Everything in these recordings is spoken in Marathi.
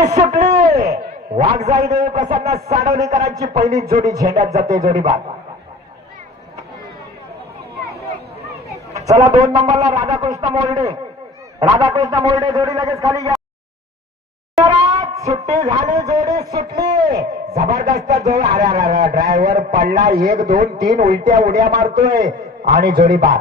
सुटले वाघजाई देवी प्रसन्न साडवणीकरांची पहिली जोडी झेंड्यात जाते जोडी बाद. चला 2 नंबरला राधाकृष्ण मोरडे जोडी लगेच खाली घ्या. सुट्टी झाली जोडी सुटली जबरदस्त जोडी. अरे ड्रायव्हर पडला 1 2 3 उलट्या उड्या मारतोय आणि जोडी बाद.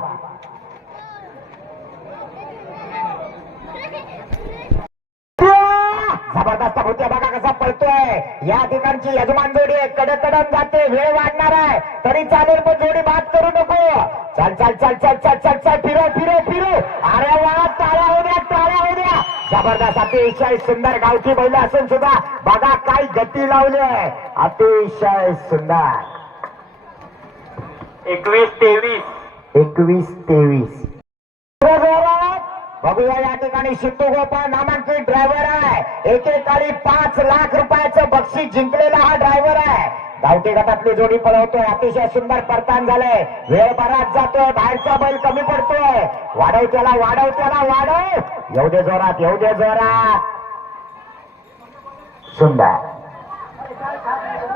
जबरदस्त भूत्या बघा कसा पळतोय. या ठिकाणची यजमान जोडी आहे कडकडन जाते वेळ वाढणार आहे तरी चालेल पण जोडी बाद करू नको. चल चल चल चल चल चल चल फिरो. अरे वा टाळ्या होऊ द्या. जबरदस्त अतिशय सुंदर गावठी बैल असून सुद्धा बघा काय गती लावली आहे. अतिशय सुंदर. 21-23 बघूया या ठिकाणी शिट्टू गोपाळ नामांकित ड्रायव्हर आहे. एकेकाळी 5 लाख रुपयाचं बक्षीस जिंकलेला हा ड्रायव्हर आहे. गावठी गटातली जोडी पळवतोय. अतिशय सुंदर परतान झालंय. वेळ बराच जातोय. बाहेरचा बैल कमी पडतोय. वाढव त्याला. येऊ दे जोरात. सुंदर.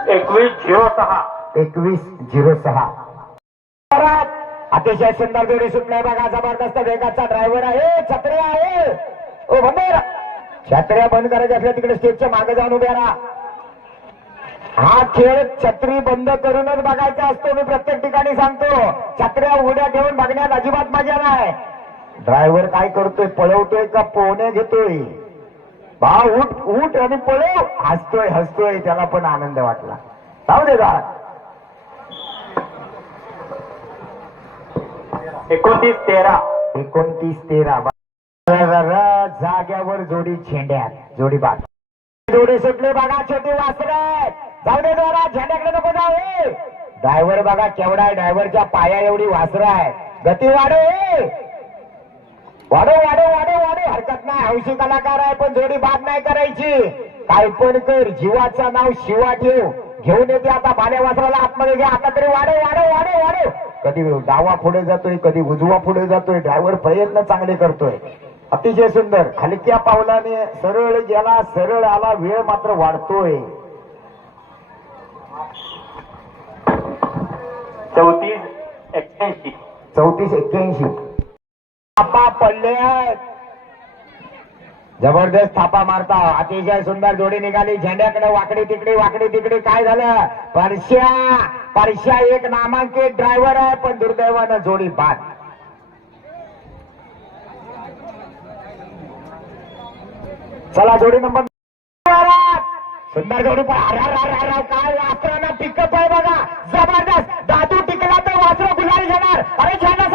21-06 अतिशय सुंदर जोडी सुटलाय बघा. जबरदस्त वेगाचा ड्रायव्हर आहे. छत्र्या आहे. ओ बंद छत्र्या बंद करायच्या असल्या तिकडे स्टेजच्या मागे जाऊन उभ्या राहा. हा खेळ छत्री बंद करूनच बघायचा असतो. मी प्रत्येक ठिकाणी सांगतो. छत्र्या उघड्या ठेवून बघण्यात अजिबात मजा नाही. ड्रायव्हर काय करतोय पळवतोय का पोहणे घेतोय. बा उठ आणि पळव. हसतोय त्याला पण आनंद वाटला. जाऊ दे जा. 29-13 जाग्यावर जोडी झेंड्यात जोडी बाद. जोडी सुटली बघा. छोटी वासरे जाऊ दे जरा. झेंड्याकडे नको जाऊ. ड्रायव्हर बघा केवढा आहे. ड्रायव्हरच्या पाया एवढी वासरं आहे. गती वाढव. हरकत नाही. हौशी कलाकार आहे पण जोडी बाद नाही करायची. काय पण कर. जीवाचं नाव शिवा ठेव. घेऊन येते आता भाल्या वासराला आतमध्ये घ्या. आता तरी वाढव. कधी डावा पुढे जातोय कधी उजवा पुढे जातोय. ड्रायव्हर प्रयत्न चांगले करतोय. अतिशय सुंदर. हलक्या पावलाने सरळ गेला सरळ आला. वेळ मात्र वाढतोय. 34-81 थापा पडले. जबरदस्त थापा मारता. अतिशय सुंदर जोडी निघाली. झेंड्याकडे वाकडी तिकडी काय झालं. परश्या एक नामांकित ड्रायव्हर आहे पण दुर्दैवानं जोडी बाद. चला जोडी नंबर सुंदर जोडी पण. काय वासरानं पिकअप आहे बघा. जबरदस्त. दादू टिकला तर वासर गुलाल घेणार. अरे झेंडा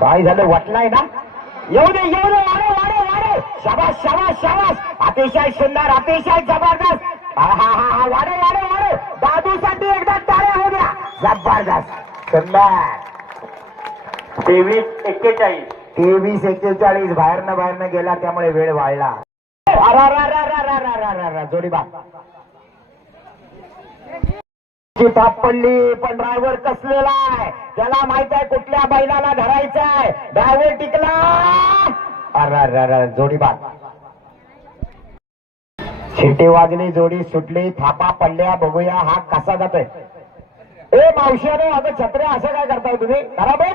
काय झालं वाटलाय ना. येऊ दे वाढव. शाबास. अतिशय सुंदर. अतिशय जबरदस्त. हा वाढव. दादू साठी एकदा टाळ्या होऊ द्या. जबरदस्त सुंदर. 23-41 बाहेरनं गेला त्यामुळे वेळ वाढला. जोडी बाद. थाप पडली पण ड्रायव्हर कसलेला आहे. त्याला माहित आहे कुठल्या बैलाला धरायचं आहे. ड्रायव्हर टिकला. जोडी बाद. शिट्टी वाजली. जोडी सुटली. थापा पडल्या. बघूया हा कसा जातोय. ए मावशीने अगं छत्र्या असं काय करताय तुम्ही. खराब आहे.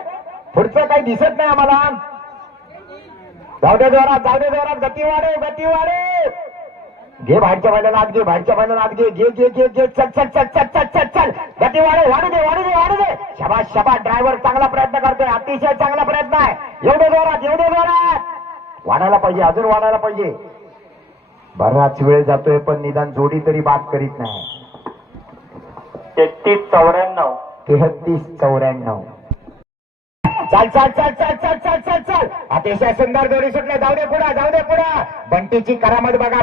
पुढचं काही दिसत नाही आम्हाला. जाऊ दे जोरात. गती वाढव. घे बाहेरच्या बैलाला आत घे. चल. गती वाढू दे. शाबास. ड्रायव्हर चांगला प्रयत्न करतोय. अतिशय चांगला प्रयत्न आहे. येऊ दे जोरात. वाढायला पाहिजे. बराच वेळ जातोय पण निदान जोडी तरी बाद करीत नाही. 33-94 चल. अतिशय सुंदर जोडी सुटले. जाऊ दे पुढे. बंटीची करामत बघा.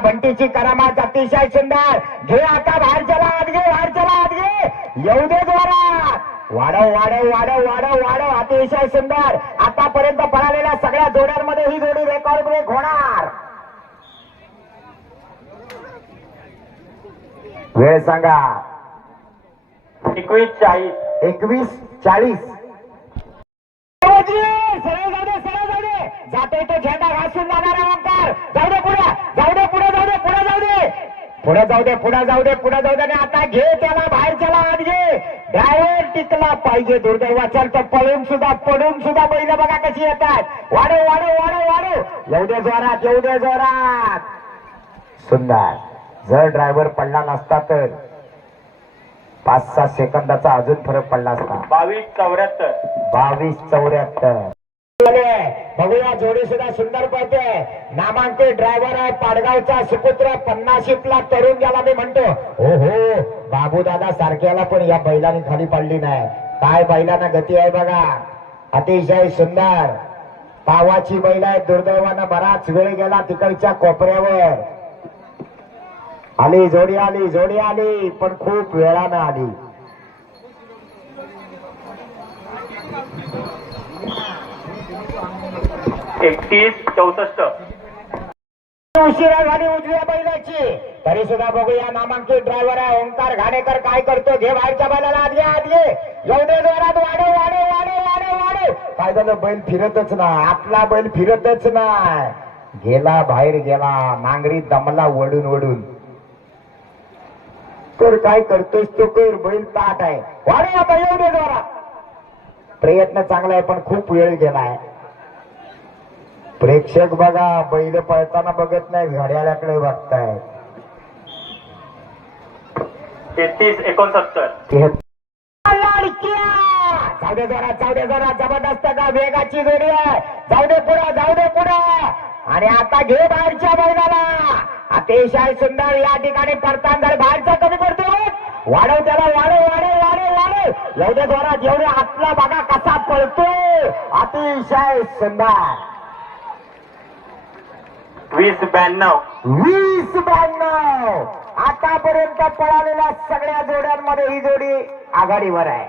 अतिशय सुंदर. घे आता बाहेरच्याला आत घे. येऊ दे जोरात. वाढव. अतिशय सुंदर. आतापर्यंत पळालेल्या सगळ्या जोड्यांमध्ये ही जोडी रेकॉर्ड ब्रेक होणार. वेळ सांगा. 21-40 सरळ जाऊ दे. जातोय तो झेंडा घासून जाणारा ओंकार. जाऊ दे पुढे पुढे जाऊ दे पुढे जाऊ दे पुढे जाऊ दे आणि आता घे त्याला बाहेरच्याला आत घे. ड्रायव्हर टिकला पाहिजे. दुर्दैवाचाल तर पडून सुद्धा बैल बघा कशी येतात. वाढव वाढव वाढव वाढव येऊ दे जोरात येऊ दे जोरात. सुंदर. जर ड्रायव्हर पडला नसता तर 5-6 सेकंदाचा अजून फरक पडला असता. 22-74. 22-74. बघूया जोडी सुद्धा सुंदर पडते. नामांकित ड्रायव्हर आहे पाडगावचा सुपुत्र 50ला तरुण ज्याला मी म्हणतो. हो हो बाबू दादा सारख्याला पण या बैलाने खाली पडली नाही. काय बैलांना गती आहे बघा. अतिशय सुंदर पावाची बैल आहे. दुर्दैवानं बराच वेळ गेला तिकडच्या कोपऱ्यावर. आली जोडी आली पण खूप वेळानं आली. उशिरा झाली उजव्या बैलाची तरी सुद्धा बघूया. नामांकित ड्रायव्हर आहे ओंकार घाणेकर काय करतो. घे बाहेरच्या बैलाला आत घे येऊ दे जोरात. वाढव वाढव वाढव वाढव वाढव. काय झालं बैल फिरतच नाही. आपला बैल फिरतच नाही. गेला बाहेर गेला. नांगरी दमला वडून तर काय करतोस तो कर. बैल ताट आहे. वाढव आता येऊ दे जोरात. प्रयत्न चांगला आहे पण खूप वेळ गेलाय. प्रेक्षक बघा बैल पळताना बघत नाही घड्याळाकडे बघतायत. 33-69. जाऊ दे जोरात जबरदस्त का वेगाची जोडी आहे. जाऊ दे पुढे आणि आता घे बाहेरच्या बैलाला. अतिशय सुंदर या ठिकाणी पडताना जर बाहेरचा कमी करतो. वाढव त्याला वाढव येऊ दे जोरात येऊ दे. आतला बघा कसा पळतो. अतिशय सुंदर. 20-92. आतापर्यंत पळालेल्या सगळ्या जोड्यांमध्ये ही जोडी आघाडीवर आहे.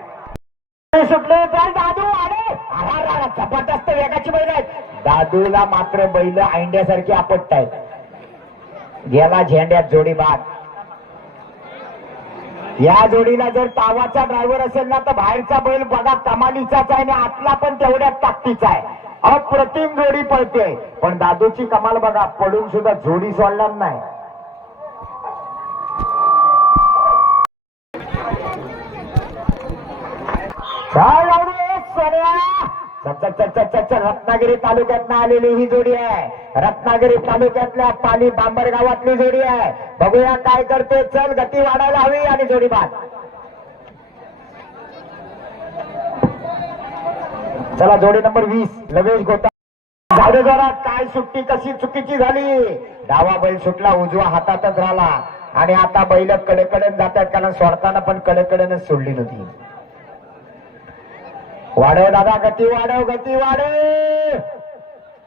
सुटले तर दादू आले. जबरदस्त वेगाची बैल आहेत. दादूला मात्र बैल ऐंड्यासारखी आपटतायत. गेला झेंड्यात जोडी बाद. या जोडीला जर तावाचा ड्रायव्हर असेल ना तर बाहेरचा बैल बघा कमालीचाच आहे आणि आतला पण तेवढ्याच ताकदीचा आहे. अप्रतिम जोडी पळते पण दादूची कमाल बघा. पडून सुद्धा जोडी सोडणार नाही. रत्नागिरी तालुक्यातनं आलेली ही जोडी आहे. रत्नागिरी तालुक्यातल्या पाली बांबर गावातली जोडी आहे. बघूया काय करते. चल गती वाढायला हवी आणि जोडी बाद. चला जोडी नंबर 20 लवेश गोता. जाऊ जोरात. काय सुट्टी कशी चुकीची झाली. डावा बैल सुटला उजवा हातातच राहिला आणि आता बैल कडेकडेन जातात कारण सोडताना पण कडेकडेनच सोडली नव्हती. वाढव दादा गती वाढव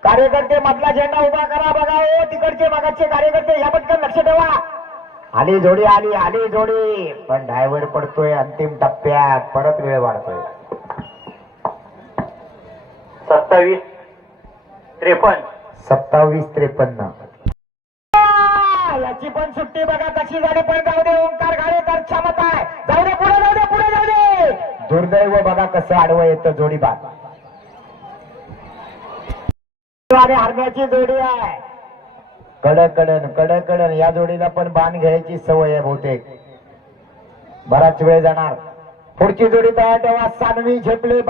कार्यकर्ते मधला झेंडा उभा करा बघा. हो तिकडचे मागाचे कार्यकर्ते या पटकन लक्ष ठेवा. आली जोडी पण ड्रायव्हर पडतोय अंतिम टप्प्यात. परत वेळ वाढतोय. 27-53. याची पण सुट्टी बघा कशी झाली पण जाऊ दे. ओंकार घाणेकर क्षमता आहे. जाऊ दे पुढे जाऊ दे. दुर्दैव बघा कसं आडवं येतं. जोडी बाद. हरण्याची जोडी आहे. कडकडन या जोडीला पण बाण घ्यायची सवय आहे बहुतेक. बराच वेळ जाणार. पुढची जोडी तयार ठेवा. सानवी झेपले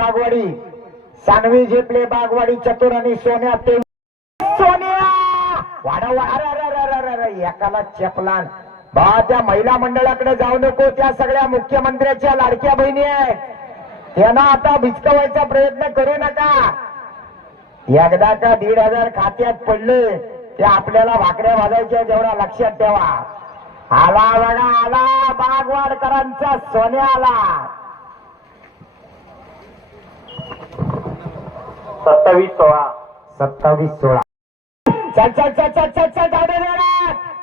बागवाडी चतुर आणि सोन्या. ते सोन्या वाढव. अरे एकाला चपलान बा. त्या महिला मंडळाकडे जाऊ नको. त्या सगळ्या मुख्यमंत्र्याच्या लाडक्या बहिणी आहेत. त्यांना आता भिचकवायचा प्रयत्न करू नका. एकदा का 1,500 खात्यात पडले ते आपल्याला भाकऱ्या वाजायच्या. जेवढा लक्षात ठेवा. आला बघा आला बागवाडकरांचा सोन्या आला. 27-16. चल जाऊ दे.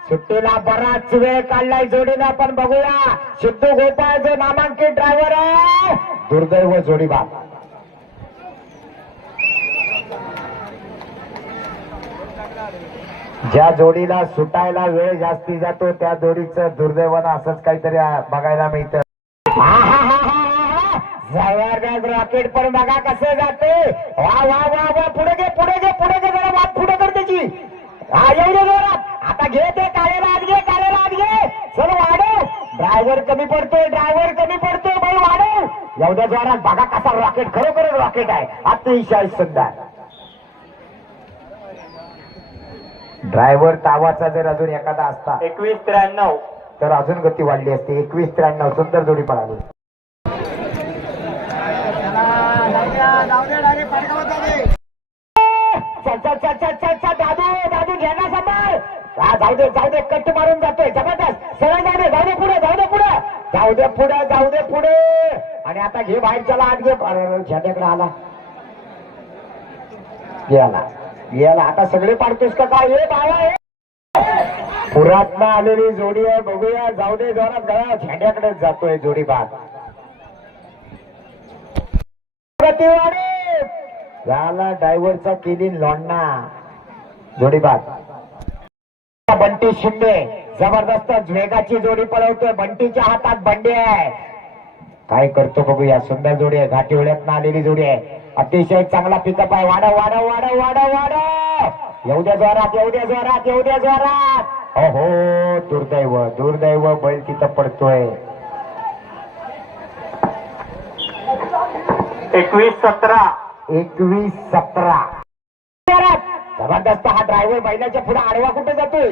सुट्टीला बराच वेळ काढलाय जोडीला पण बघूया. सिद्धू गोपाळ जो नामांकित ड्रायव्हर आहे. दुर्दैव जोडी बाद. ज्या जोडीला सुटायला वेळ जास्ती जातो त्या जोडीचं दुर्दैवानं असंच काहीतरी बघायला मिळतं. जबरदस्त रॉकेट पण बघा कसं जाते. वा पुढे घे जरा वाट पुढे कर त्याची. हा एवढे जोरात. आता घे ते काळेला आत घे ड्रायव्हर कमी पडतोय बैल वाढव एवढ्या जोरात बघा कसा रॉकेट खरोखरच रॉकेट आहे अतिशय सुंदर ड्रायव्हर तावाचा जर अजून एखादा असता 21-93 तर अजून गती वाढली असते 21-93 सुंदर जोडी पळाली दादू घ्यायला सांभाळ जाऊ दे कट मारून जातोय जबरदस्त सरळ जाऊ दे पुढे आणि आता घे बाहेरच्याला आत घे झेंड्याकडे आला गेला आता सगळे पाडतोस का काय हे बाळा पुरातनं आलेली जोडी आहे बघूया जाऊ दे जोरात गळा झेंड्याकडेच जातोय जोडी बाद झाला ड्रायव्हरचा केली लॉन्ना जोडी बाद बंटी शिंदे जबरदस्त वेगाची जोडी पळवतोय बंटीच्या हातात बंडी आहे काय करतो बघूया सुंदर जोडी आहे घाटी ओळ्यात आलेली जोडी आहे अतिशय चांगला पिकअप आहे वाढव एवढ्या जोरात हो दुर्दैव बैल तिथं पडतोय 21-17 जबरदस्त हा ड्रायव्हर बैलाच्या पुढे आडवा कुठे जातोय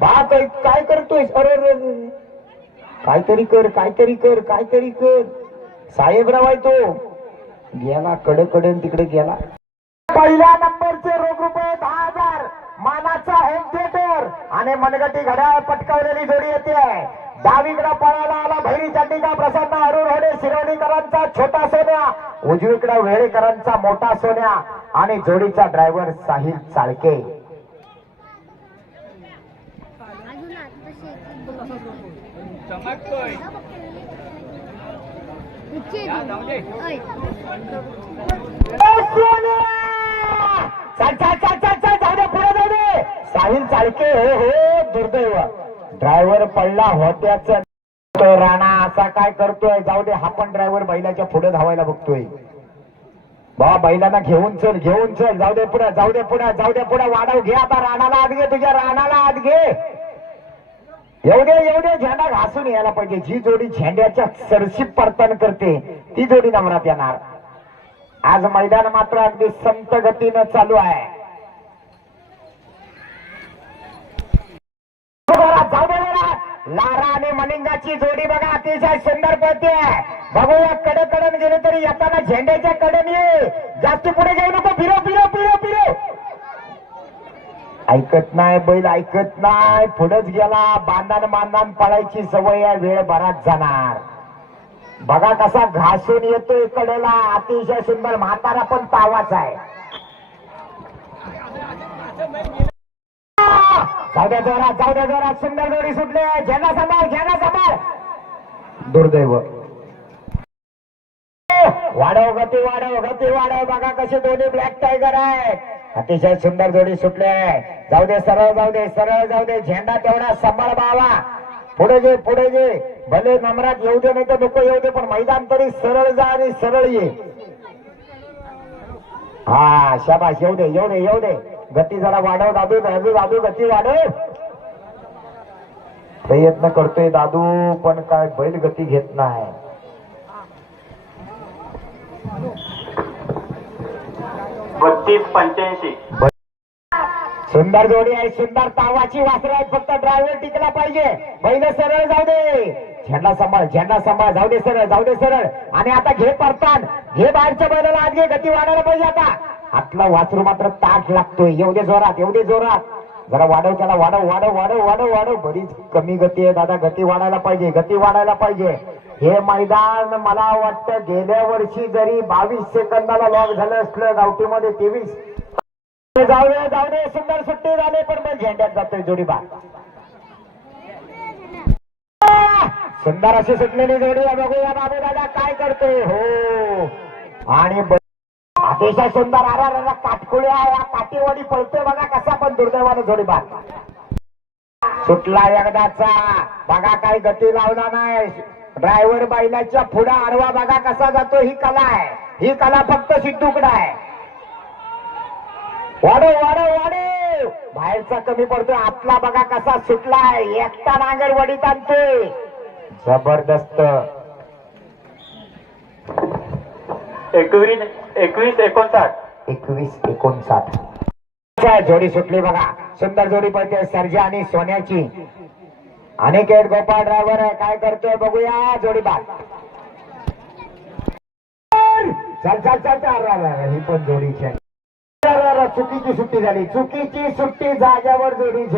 बा काय करतोय अरे काहीतरी कर साहेबराव आहे तो गेला कडकडन तिकडे गेला पहिल्या नंबरचे रोख रुपये 10,000 मानाचा होम थिएटर आणि मनगटी घड्याळ पटकावलेली जोडी येते डावीकडे पळायला आला भैरी चंडिका प्रसन्न अरुण होडे शिरवणीकरांचा छोटा सोन्या उजवीकडे वेळेकरांचा मोठा सोन्या आणि जोडीचा ड्रायव्हर साहिल चाळके पुढे साहिल चाळके हो दुर्दैव ड्रायव्हर पडला होत्याच राणा असा काय करतोय जाऊ दे हा पण ड्रायव्हर बैलाच्या पुढे धावायला बघतोय बाबा बैलांना घेऊन चल जाऊ दे पुढे वाढव घे आता राणाला आत घे तुझ्या राणाला आत घे एवढे झेंडा घासून यायला पाहिजे जी जोडी झेंड्याच्या सरशीप परतन करते ती जोडी नम्रात येणार आज मैदान मात्र अगदी संत गतीनं चालू आहे लारा आणि मलिंगाची जोडी बघा अतिशय सुंदर पळते बघूया कडन गेले तरी येताना झेंड्याच्या कडन ये जास्त पुढे जाऊ नको फिरो ऐकत नाही बैल ऐकत नाही पुढेच गेला बांधान पळायची सवय आहे वेळ बराच जाणार बघा कसा घासून येतोय कडेला अतिशय सुंदर म्हातारा पण तावाच आहे जाऊ द्या जोरात सुंदर जोडी सुटले झेंडा सांभाळ दुर्दैव वाढव गती बघा कसे दोन्ही ब्लॅक टायगर आहे अतिशय सुंदर जोडी सुटले जाऊ दे सरळ जाऊ दे झेंडा तेवढा सांभाळ बावा पुढे जे भले नम्रात येऊ दे नाही तर नको येऊ दे पण मैदान तरी सरळ जा आणि सरळ ये हा शाबाश येऊ दे गती जरा वाढव दादू गती वाढव प्रयत्न करतोय दादू पण काय बैल गती घेत नाही 32-85 सुंदर जोडी आहे सुंदर तावाची वासरे आहेत फक्त ड्रायव्हर टिकला पाहिजे बैल सरळ जाऊ दे झेंडा सांभाळ जाऊ दे सरळ आणि आता घे परतान घे बाहेरच्या बैलाला आज घे गती वाढायला पाहिजे आता आतला वासरू मात्र ताट लागतोय एवढे जोरात जरा वाढव त्याला वाढव बरीच कमी गती आहे दादा गती वाढायला पाहिजे हे मैदान मला वाटतं गेल्या वर्षी जरी 22 सेकंदाला लॉक झालं असलं गावठीमध्ये 23 जाऊ दे सुंदर सुट्टी झाले पण मग झेंड्यात जातोय जोडीबा सुंदर अशी सुटलेली जोडी बघूया बाबू दादा काय करतोय हो आणि अतिशय सुंदर आरा काटकुळ्या या काठीवाडी पळतोय बघा कसा पण दुर्दैवानं जोडीबा सुटला एकदाचा बघा काही गती लावला नाही ड्रायव्हर बैलाच्या पुढे आडवा बघा कसा जातो ही कला फक्त सिद्धूकडे आहे वाढव बाहेरचा कमी पडतोय आतला बघा कसा सुटलाय एकटा नांगर वडीत आणतोय जबरदस्त 21-59. 21-59 जोडी सुटली बघा. सुंदर जोडी पळते सर्जा आणि सोन्याची. अनिकेत गोपाळ ड्रायव्हर आहे, काय करतोय बघूया. जोडी बाद. चल चल चल चल. ही पण जोडीची आहे. चुकीची सुट्टी झाली. चुकीची सुट्टी जाग्यावर जोडीची.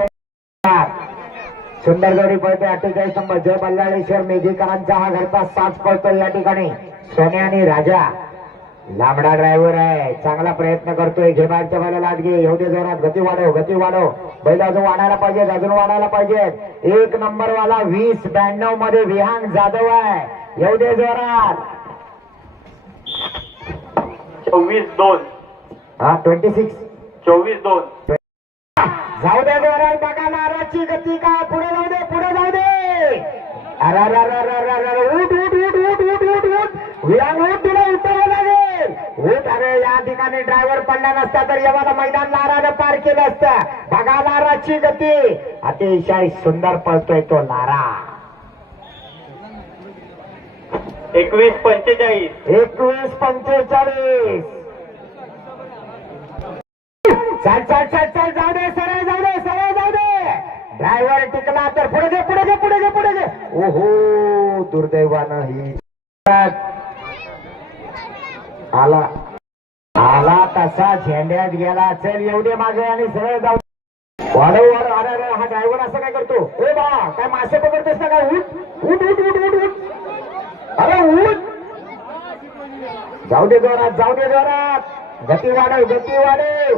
सुंदर जोडी पळते 48 नंबर जय बल्लाळेश्वर मेघेकरांचा हा घरचा साज पळतो या ठिकाणी. सोन्या आणि राजा लांबडा ड्रायव्हर आहे, चांगला प्रयत्न करतोय. घे बाहेरच्या बैला लाट घे. येऊ दे जोरात. गती वाढव, गती वाढव. बैल अजून वाढायला पाहिजेत, अजून वाढायला पाहिजेत. 1 नंबर वाला 20-92 मध्ये विहांग जाधव आहे. येऊ दे जोरात. 24-2. हा 26. 24-2. जाऊ दे जोरात. बघा नाराची गती का. पुढे जाऊ दे, पुढे जाऊ दे. अरे अरे अरे अरे अरे उठ उठ उठ उठ उठ उठ उठ. विहांग उठ, तुला उतरावं लागेल. उठ. अरे या ठिकाणी ड्रायव्हर पडला नसता तर एवढा मैदान लारानं पार केलं असतं. बघा लाराची गती. अतिशय सुंदर पळतोय तो लारा. 21-45. 21-45. चल चल चल चल. जाऊ दे, सरळ जाऊ दे, सरळ जाऊ दे. ड्रायव्हर टिकला तर पुढे घे, पुढे घे, पुढे घे, पुढे घे. ओहो, दुर्दैवानं ही आला आला तसा झेंड्यात गेला. चल येऊ दे मागे आणि सरळ जाऊ. वाढव वाढव. अरे अरे हा ड्रायव्हर असं काय करतो. ए बा, काय मासे पकडतोस ना काय. उठ उठ उठ उठ उठ उठ. अरे उठ. जाऊ दे जोरात, जाऊ दे जोरात. गती वाढव, गती वाढव.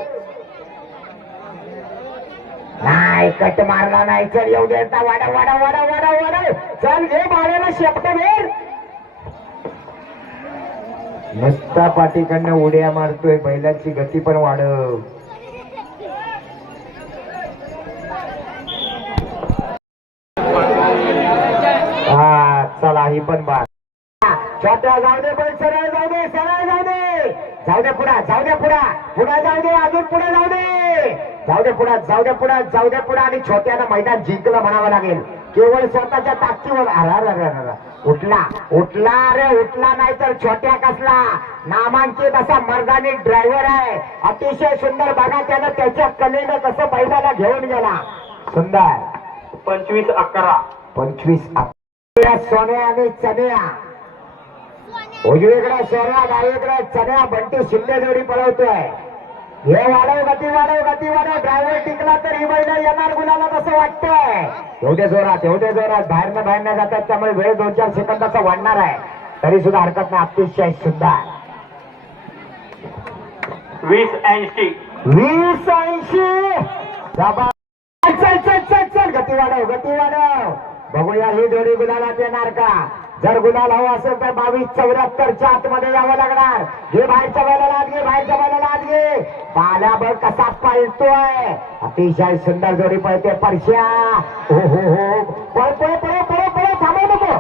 नाही कट मारला नाही. चल येऊ दे. वाढव वाढव वाढव वाढव वाढव. चल घे बाळ्याला शेपट भेट. नुसता पाठीकडनं उड्या मारतोय. बैलाची गती पण वाढव. हा चला ही पण बात. छोट्या जाऊ दे, पण सरळ जाऊ दे, सरळ जाऊ दे. जाऊ दे पुढा, जाऊ दे पुढा, पुढे जाऊ दे, अजून पुढे जाऊ दे. जाऊ दे पुढा, जाऊ दे पुढा, जाऊ दे पुढा. आणि छोट्यानं मैदान जिंकलं म्हणावं लागेल. केवळ स्वतःच्या ताकदीवर. अरे उठला उठला. रे उठला नाही तर छोट्या कसला नामांकित असा मर्दानी ड्रायव्हर आहे. अतिशय सुंदर. बघा त्यानं त्याच्या कलेनं कसं बैलाला घेऊन गेला. सुंदर. 25-11. 25-11. सोन्या आणि चन्या. उजवीकडे सोन्या, डावीकडे चन्या. बंटी शिंदे जोडी पळवतोय. हे वाढव, गती वाढव, गती वाढव. ड्रायव्हर टिकला तर ही बैल येणार गुलाला कसं वाटतंय. एवढे जोरात, एवढे जोरात. बाहेरनं जातात त्यामुळे वेळ 2-4 सेकंदाचा वाढणार आहे. तरी सुद्धा हरकत नाही. अतिशय सुंदर. 20-80. 20-80. चल चल चल चल. गती वाढव, गती वाढव. बघूया ही जोडी गुलालात येणार का. जर गुलाल हवा असेल तर 22-74 आतमध्ये यावं लागणार. घे बाहेरच्या बैलाला आत घे, बाहेरच्या बैलाला आत घे. पाल्या बघ कसा पळतोय. अतिशय सुंदर जोडी पळते. परश्या. हो हो हो. पळ पळ पळ पळ पळ. थांबव नको.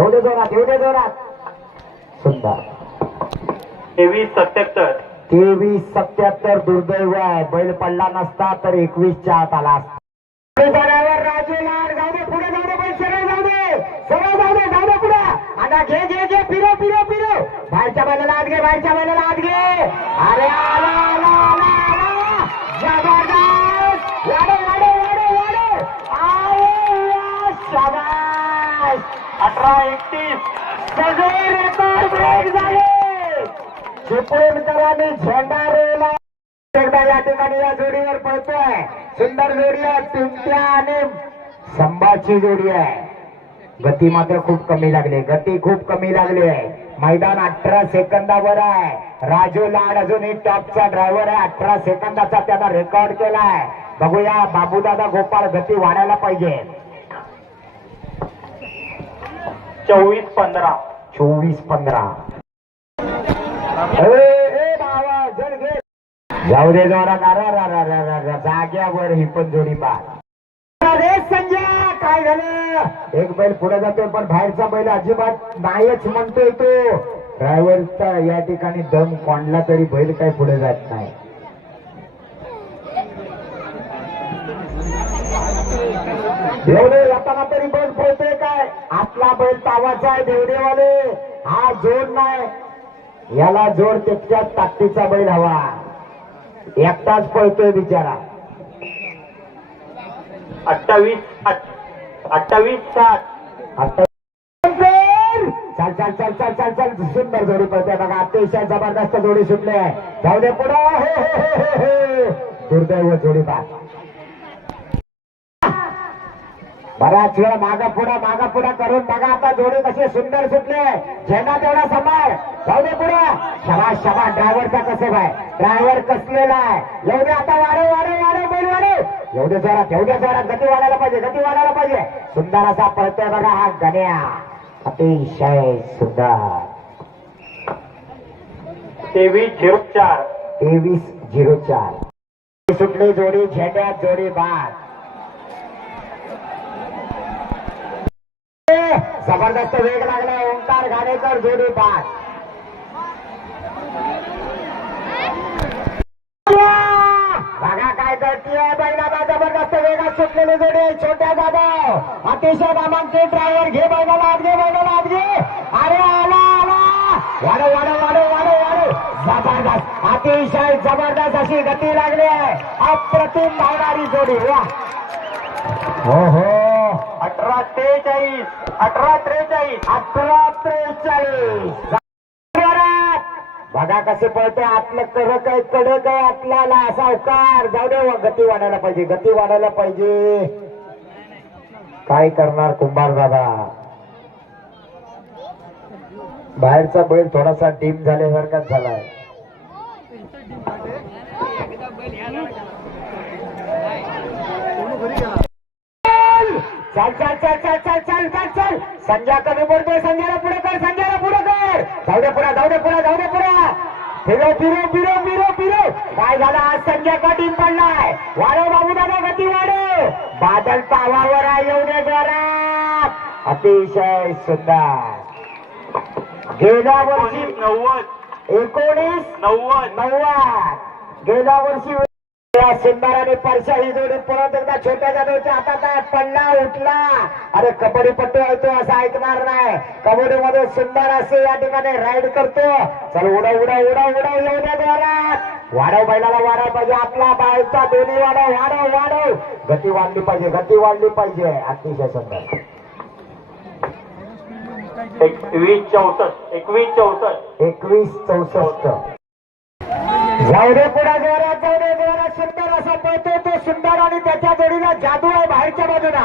एवढे जोरात, एवढे जोरात. सुंदर. 23-77. 23-77. दुर्दैव आहे. बैल पडला नसता तर 21च्या आत आला असता. राजू लाड. जाऊ दे पुढे, जाऊ दे. बैल सरळ जाऊ दे, सरळ जाऊ दे, जाऊ दे पुढे. आता घे घे घे. फिरो फिरो फिरो. बाहेरच्या बैलाला आत घे, बाहेरच्या बैलाला आत घे. अरे आला आला आला आला. जबरदस्त. वाढव वाढव वाढव वाढव. आओ शाबास. 18-31. सगळे रेकॉर्ड ब्रेक झाले. चिपळूणकरांनी झेंडा रोवला. एकदा या ठिकाणी या जोडीवर पळतोय. सुंदर जोडी आहे. पिंट्या आणि संभाची जोडी आहे. गती मात्र खूप कमी लागली. गती खूप कमी लागली आहे. मैदान 18 सेकंदावर आहे. राजू लाड अजूनही टॉपचा ड्रायव्हर आहे. 18 सेकंदाचा त्यानं रेकॉर्ड केलाय. बघूया बाबूदादा गोपाळ. गती वाढायला पाहिजे. 24-15. 24-15. बाबा जर घे. जाऊ दे जोरात. जाग्यावर ही पण जोडी बाद. संजय काय झालं. एक बैल पुढे जातोय पण बाहेरचा बैल अजिबात नाहीच म्हणतोय तो. ड्रायव्हरचा या ठिकाणी दम कोंडला तरी बैल काय पुढे जात नाही. देवडे येताना तरी बैल पळतोय काय? आपला बैल तावाचा आहे देवडेवाले. हा जोड नाही, याला जोड तितक्याच ताकदीचा बैल हवा. एकटाच पळतोय बिचारा. 28-7. आता चल चल चल चल चल चल सुंदर जोडी पळते बघा. अतिशय जबरदस्त जोडी सुटली आहे. जाऊ दे पुढे. दुर्दैव जोडी बाद. बऱ्याच वेळा मागा पुढा करून बघा. आता जोडी कशी सुंदर सुटली. झेंडा तेवढा सांभाळ. जाऊ दे पुढे. शबाश शबाश. ड्रायव्हरचा कसं आहे, ड्रायव्हर कसलेला आहे. येऊ दे आता. वाढव बैल वाढव. येऊ दे जोरात, येऊ दे जोरात. गती वाढायला पाहिजे, गती वाढायला पाहिजे. सुंदर असा पळतोय बघा हा गण्या. अतिशय सुंदर. 23-04. 23-04 सुटली जोडी. झेंड्यात जोडी बाद. जबरदस्त वेग लागला. ओंकार घाणेकर जोडी बाद. बघा काय करतीये बैलाला. जबरदस्त वेगात सुटलेली जोडी. छोट्या जाधव अतिशय नामांकित ड्रायव्हर. घे बैलाला आत, घे बैलाला आत, घे. अरे आला. वाढव. जबरदस्त, अतिशय जबरदस्त अशी गती लागली आहे. अप्रतिम धावणारी जोडी. वा हो 18-43. 18-43. बघा कसे पळते. आतलं कडक आहे आपल्याला सावकार. जाऊ दे. गती वाढायला पाहिजे, गती वाढायला पाहिजे. काय करणार कुंभार दादा. बाहेरचा बैल थोडासा डीम झाल्यासारखाच झालाय. चल. संजय कमी पडतोय. संजयला पुढे कर. जाऊ दे पुढे. फिरो. काय झालं आज? संजय का टीम पडलाय. वाढव बाबू दादा, गती वाढव. बादल पावावर आहे. येऊ दे जोरात. अतिशय सुंदर. गेल्या वर्षी 1990 गेल्या वर्षी सुंदर आणि परशा ही जोडी परत एकदा छोट्या जाधवच्या हातात आहे. पडला उठला. अरे कबड्डी पट्टू आहे तो, असं ऐकणार नाही. कबड्डी मध्ये सुंदर असे या ठिकाणी राईड करतो. चल उडव. येऊ द्या जोरात. वाढव बैलाला वाढायला पाहिजे. आपला बायचा दोन्ही वाढव. गती वाढली पाहिजे. अतिशय सुंदर. 21-64. 21-64. जाऊ दे पुढे जोरात. सुंदर असा पळतो तो. सुंदर आणि त्याच्या जोडीला जादू आहे बाहेरच्या बाजूला.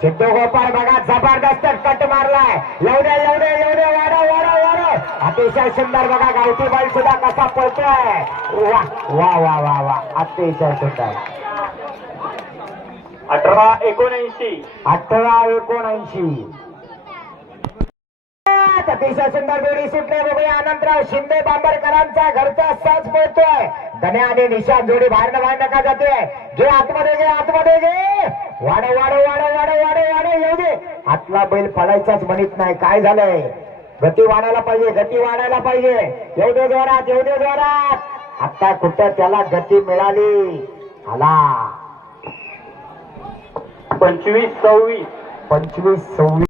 सिद्धू गोपाळ बघा जबरदस्त कट मारलाय. येऊ दे. वाढव. अतिशय सुंदर बघा. गावठी बैल सुद्धा कसा पळतोय. वा. अतिशय सुंदर. 18-79. 18-79 अतिशय सुंदर जोडी सुटले. बघूया अनंतराव शिंदे बांबरकरांचा घरचा साज पळतोय. धन्या आणि निशांत जोडी बाहेर नका जाते. घे आतमध्ये घे. वाढव. येऊ दे. आतला बैल पडायचाच म्हणत नाही. काय झालंय? गती वाढायला पाहिजे. येऊ दे जोरात. आता कुठं त्याला गती मिळाली. आला 25-26. 25-26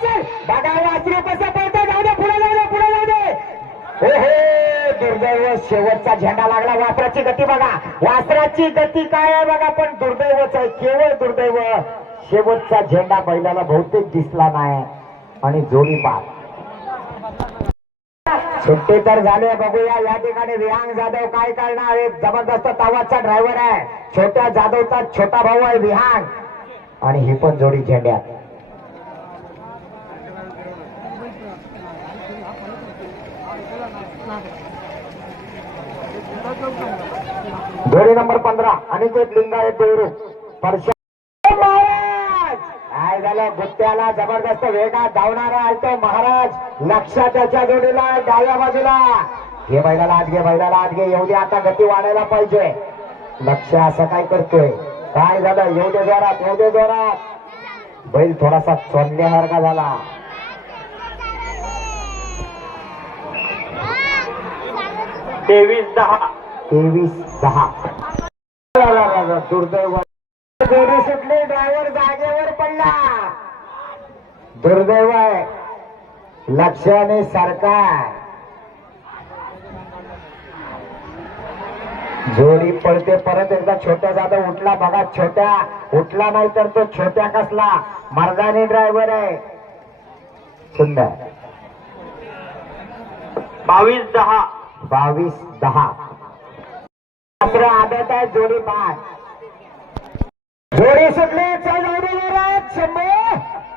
चल. बघा वासरू कसं पळतो. जाऊ दे पुढे. दुर्दैव. शेवटचा झेंडा लागला. वासराची गती बघा. वासराची गती काय आहे बघा. पण दुर्दैवच आहे, केवळ दुर्दैव. शेवटचा झेंडा बैलाला बहुतेक दिसला नाही आणि जोडी बाद. सुट्टी तर झाले. बघूया या ठिकाणी विहांग जाधव काय करणार. एक जबरदस्त तावाचा ड्रायव्हर आहे. छोट्या जाधवचा छोटा भाऊ आहे विहांग. आणि ही पण जोडी झेंड्यात. जोडी नंबर 15 अनिकेत लिंगायत देवरू. परशा महाराज काय झालं. गुत्त्याला जबरदस्त वेगात धावणारा आहे तो महाराज. लक्ष त्याच्या जोडीला डाव्या बाजूला. घे बैलाला आत घे. येऊ दे आता. गती वाढायला पाहिजे. लक्ष असं काय करतोय. काय झालं. येऊ दे जोरात. बैल थोडासा चोरल्यासारखा झाला. 23-10. दुर्दैव जोडी सुटली, ड्रायव्हर जागेवर पडला. दुर्दैव आहे, लक्षाने सरकार. जोडी पडते परत एकदा. छोट्या जाधव उठला बघा, छोट्या उठला नाही तर तो छोट्या कसला मर्दानी ड्रायव्हर आहे. सुंदर. 22-10. 22-10 आदत आहे. जोडी बाद. जोडी सुटली. शंभू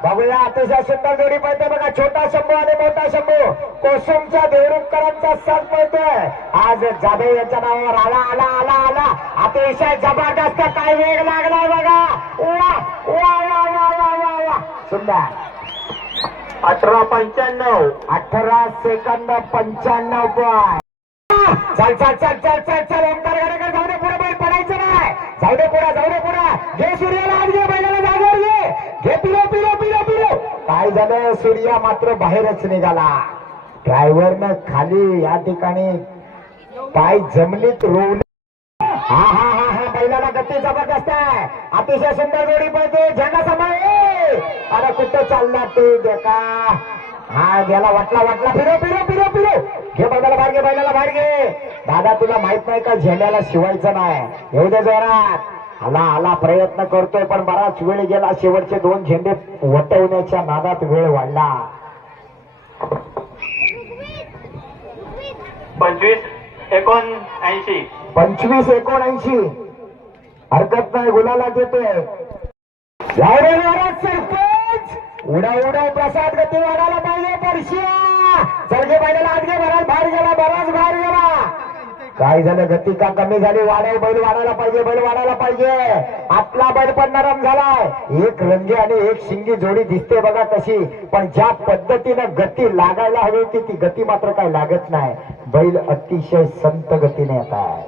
बघूया, अतिशय सुंदर जोडी पळते बघा. छोटा शंभू आणि मोठा शंभू कोसुमच्या देवरुखकरांचा सण पळतोय आज. जाधव यांच्या नावावर आला आला आला आला. अतिशय जबरदस्त काय वेग लागलाय बघा. वा वा वा वा वा वा वा. सुंदर. 18-95. 18 सेकंद 95 पॉईंट. चल चल चल चल चल चल. ओंकार गडेकर जाऊ दे पुढे, बैल पडायचं नाही. जाऊ दे पुढे, जाऊ दे पुढे. घे सूर्याला आज, घे बैलाला जागेवर घे. घे पिलो पिलो पिलो पिलो. काय झालं, सूर्या मात्र बाहेरच निघाला. ड्रायव्हरनं खाली या ठिकाणी पाय जमिनीत रोवले. हा हा हा हा. बैलाला गती जबरदस्त आहे. अतिशय सुंदर जोडी पळते. झेंडा सांभाळ. अरे कुठं चालला तू देखा. हा गेला, वाटला वाटला. फिरो फिरो फिरो फिरो. घे बैलाला बाहेर, घे बैलाला बाहेर घे. दादा तुला माहित नाही का, झेंड्याला शिवायचं नाही. येऊ दे जोरात. आला आला, प्रयत्न करतोय पण बराच वेळ गेला. शेवटचे 2 झेंडे वटवण्याच्या नादात वेळ वाढला. 25-79. 25-79 हरकत नाही, गुलाला देतोय. सरपंच उडा उडा. प्रसाद गती वाढायला पाहिजे. परशिया चलगे बैलाला आज घे. बराच बाहेर गेला, बराच बाहेर गेला. काय झालं, गती का कमी झाली. वाढव, बैल वाढायला पाहिजे, बैल वाढायला पाहिजे. आतला बैल पण नरम झालाय. एक रंगी आणि एक शिंगी जोडी दिसते बघा कशी, पण ज्या पद्धतीनं गती लागायला हवी होती ती गती मात्र काय लागत नाही. बैल अतिशय संत गतीने येत आहे.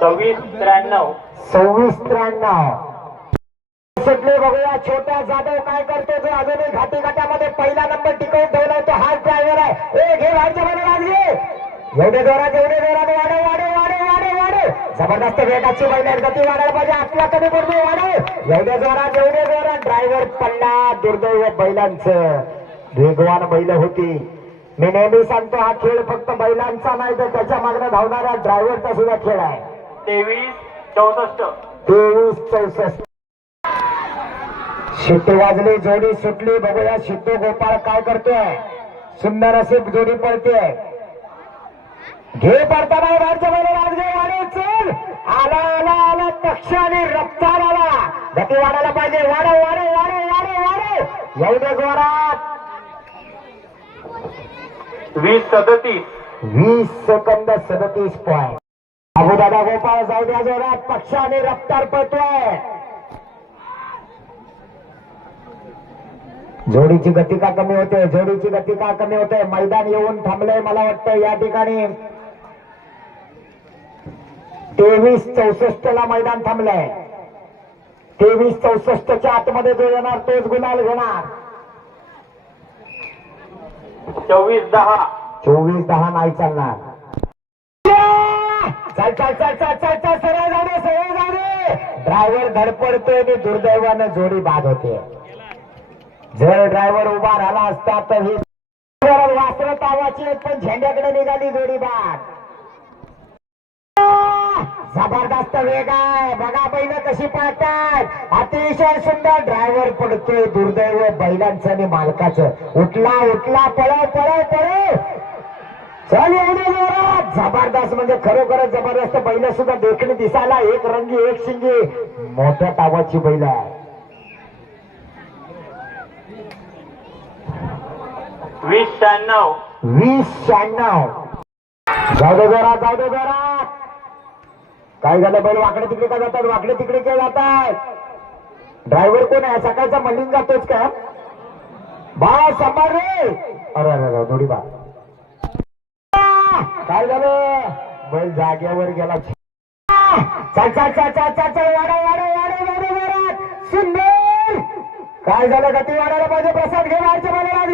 26-93. 26-93 सुटले बघूया. छोट्या जाधव काय करतो, जो अजूनही घाटी घाटामध्ये पहिला नंबर टिकवून ठेवलाय तो हाच ड्रायव्हर आहे. ए घे बाहेरच्या बाजूला लागले. एवढे जोरात वाढव वाढव वाढव वाढव वाढव. जबरदस्त वेगाची बैल आहेत. गती वाढायला पाहिजे. आपला कमी पडतो वाढव. एवढे जोरात ड्रायव्हर पडला. दुर्दैव बैलांचं. वेगवान बैल होती. मी नेहमी सांगतो हा खेळ फक्त बैलांचा नाही तर त्याच्या मागणं धावणाऱ्या ड्रायव्हरचा सुद्धा खेळ आहे. 23-64. 23-64 शिट्टी वाजली. जोडी सुटली बघूया. शिट्टू गोपाळ काय करतोय. सुंदर अशी जोडी पडते. घे पडताना बाहेरच्या बैलाला आज घे. वाढव चल. आला आला आला. पक्ष आणि रफ्तार आला. गती वाढायला पाहिजे. वाढव वाढव वाढव वाढव वाढव. एवढ्या जोरात. 20-37. 20 सेकंद 37 पॉईंट. अबुदादा गोपाळ जाऊ द्या जोरात. पक्ष आणि रफ्तार पळतोय. जोडीची गती का कमी होते, जोडीची गती का कमी होते. मैदान येऊन थांबलंय मला वाटतं या ठिकाणी. 23-64 ला मैदान थांबलंय. 23-64च्या आतमध्ये जो येणार तोच गुलाल घेणार. 24-10. 24-10 नाही चालणार. चल चल चल चल चल चल. सरळ जाऊ दे, सरळ जाऊ दे. ड्रायव्हर धडपडतोय आणि दुर्दैवानं जोडी बाद होते. जर ड्रायव्हर उभा राहिला असता तर ही वासरं तावाची पण झेंड्याकडे निघाली जोडी बाद. जबरदस्त वेग आहे बघा. बैल कशी पाहतात. अतिशय सुंदर. ड्रायव्हर पडतोय. दुर्दैव बैलांचं आणि मालकाचं. उठला उठला. पळव पळव पळव. चल एवढे जोरात. जबरदस्त म्हणजे खरोखरच जबरदस्त. बैल सुद्धा देखणी दिसायला एक रंगी एक शिंगी मोठ्या तावाची बैल आहे. 20-96. 20-96 जाऊ दे जोरात, जाऊ दे जोरात. काय झालं, बैल वाकडे तिकडे का जातात, वाकडे तिकडे काय जातात. ड्रायव्हर कोण आहे, सकाळचा मलिंग जातोच का. बा सांभाळ रे. अरे अरे थोडी बा. काय झालं, बैल जाग्यावर गेला. चल चल चल चल चल चल. वाढव वाढव वाढव वाढव जोरात. सुंदर. काय झालं, गती वाढायला पाहिजे. प्रसाद घे बाहेरच्या बैलाला घे.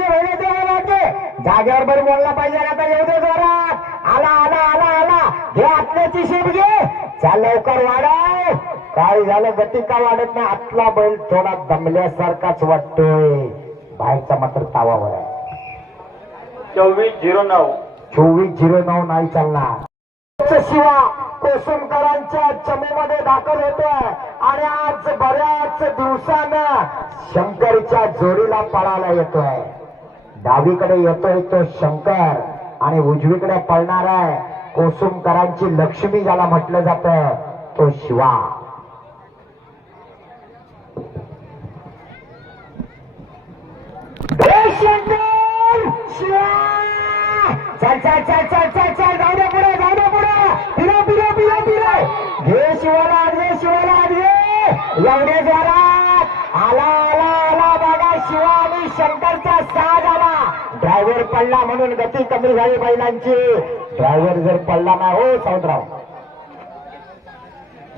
जागेवर बैल बोलला पाहिजे. आता येऊ दे जोरात. आला आला आला आला. घे आतल्याची शेप घे. चाल लवकर वाढव. काय झालं, गती का वाढत नाही? आतला बैल थोडा दमल्यासारखाच वाटतोय, बाहेरचा मात्र तावावर आहे. 2409 2409 नाही चालणार. शिवा कोसुमकरांच्या चमूमध्ये दाखल होतोय आणि आज बऱ्याच दिवसानं शंकरच्या जोडीला पळायला येतोय. डावीकडे येतोय तो शंकर आणि उजवीकडे पळणार आहे कोसुमकरांची लक्ष्मी, ज्याला म्हटलं जातं तो शिवा. शिवा चल चल चल चल चल चल, जाऊ दे पुढे, जाऊ दे पुढे, फिरो फिरो फिरो फिरो, घे शिवाला आत, घे शिवाला आत, घे. एवढे जोरात आला आला आला बघा शिवा आणि शंकरचा साज आला. ड्रायव्हर पडला म्हणून गती कमी झाली बैलांची. ड्रायव्हर जर पडला ना हो सावंतराव,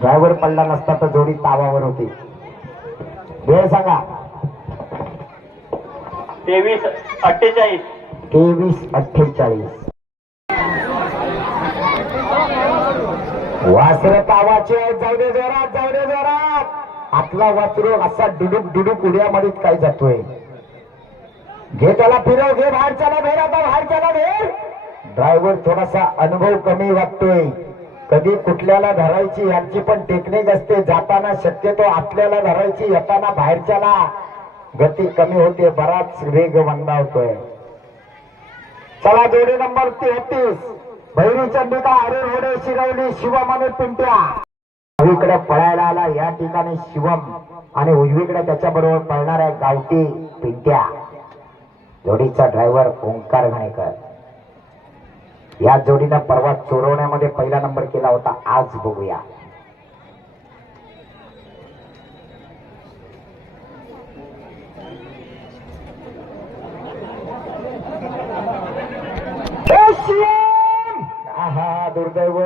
ड्रायव्हर पडला नसता तर जोडी तावावर होती. वेळ सांगा. 2348 23:48. वासर तावाचे आहेत, जाऊ दे जोरात, जाऊ दे जोरात. आतला वासरू असा डुडुक डुडुक उड्यामध्ये काय जातोय. घे त्याला फिरव, घे बाहेरच्याला भेर, आता बाहेरच्याला भेर. ड्रायव्हर थोडासा अनुभव कमी वाटतोय. कधी कुठल्याला धरायची यांची पण टेक्निक असते. जाताना शक्यतो आपल्याला धरायची, येताना बाहेरच्याला. गती कमी होते, बराच वेग मंदावतोय. चला जोडी नंबर 33 भैरी चंडिका अरुण होडे शिरवली शिवम आणि पिंट्या. डावीकडे पळायला आला या ठिकाणी शिवम आणि उजवीकडे त्याच्याबरोबर पळणार आहे गावठी पिंट्या. जोडीचा ड्रायव्हर ओंकार घाणेकर. या जोडीनं परवा चोरवण्यामध्ये पहिला नंबर केला होता. आज बघूया. दुर्दैव